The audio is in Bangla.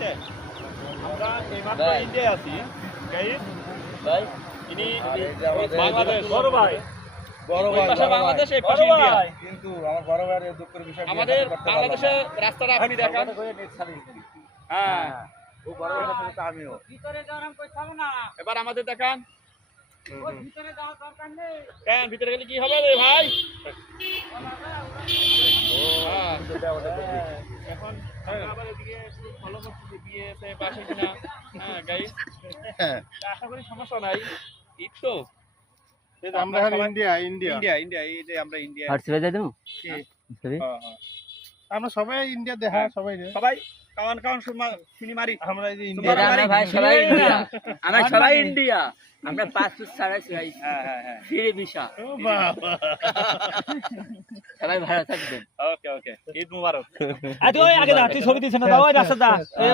হয়েছে আমরা এইমাত্র ইন্ডিয়ায় আছি গাইস ভাই ইনি বাংলাদেশ বড় ভাই বাংলাদেশ এই পাশে ইন্ডিয়া কিন্তু আমার বড় ভাইয়ের দুঃখের বিষয় আমাদের বাংলাদেশের রাস্তাটা আপনি দেখান হ্যাঁ ও বড় ভাইয়ের সাথে তো আমিও ভিতরে যাওয়ার কইতাম না এবার আমাদের দেখান ওই ভিতরে যাওয়ার দরকার নেই কেন ভিতরে গেলে কি হবে রে ভাই এখন আবার এদিকে ফলো করতেছি বিয়েতে পাশে কিনা হ্যাঁ গাইস আশা করি সমস্যা নাই ঈদ তো আমরা ইন্ডিয়া ইন্ডিয়া ইন্ডিয়া ইন্ডিয়া এই যে আমরা ইন্ডিয়া হোয়াটসঅ্যাপে দিয়ে দেবো আমরা সবাই ইন্ডিয়া দেখা সবাই সবাই কাওয়ান কাওয়ান শুনি মারি আমরা এই যে তোমরা আমরা ভাই সবাই ইন্ডিয়া আমরা সবাই ইন্ডিয়া আমরা পাসপোর্ট ছাড়াইছি ভাই হ্যাঁ হ্যাঁ হ্যাঁ ফিরে ভিসা ও বাবা সবাই ভালো থাকবেন ওকে ওকে ঈদ মুবারক আজ ওই আগে দা তুই ছবি দিছ না দাও ওই রাস্তা দা